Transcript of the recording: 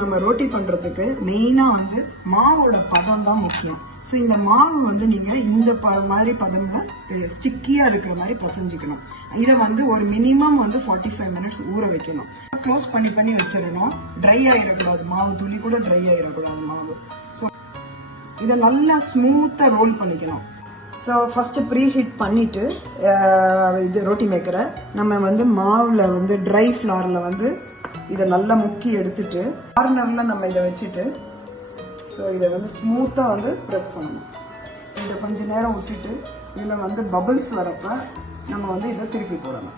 நம்ம ரோட்டி பண்றதுக்கு மெயினா வந்து மாவோட பதம் தான் முக்கியம். ஸோ இந்த மாவு வந்து நீங்க இந்த மாதிரி பதம்ல ஸ்டிக்கியா இருக்கிற மாதிரி பிசைஞ்சிக்கணும். இதை வந்து ஒரு மினிமம் வந்து 45 மினிட்ஸ் ஊற வைக்கணும். க்ளோஸ் பண்ணி வச்சிடணும். ட்ரை ஆயிடக்கூடாது, மாவு துளி கூட ட்ரை ஆயிடக்கூடாது மாவு. ஸோ இதை நல்லா ஸ்மூத்தா ரோல் பண்ணிக்கணும். ஸோ ஃபர்ஸ்ட் ப்ரீ ஹீட் பண்ணிட்டு இது ரொட்டி மேக்கரை நம்ம வந்து மாவுல வந்து ட்ரை ஃப்ளார்ல வந்து இதை நல்லா முக்கி எடுத்துட்டு கார்னர்ல நம்ம இதை வச்சுட்டு ஸோ இதை வந்து ஸ்மூத்தா வந்து ப்ரெஸ் பண்ணணும். இதை கொஞ்ச நேரம் விட்டுட்டு இதில் வந்து பபிள்ஸ் வரப்ப நம்ம வந்து இதை திருப்பி போடணும்.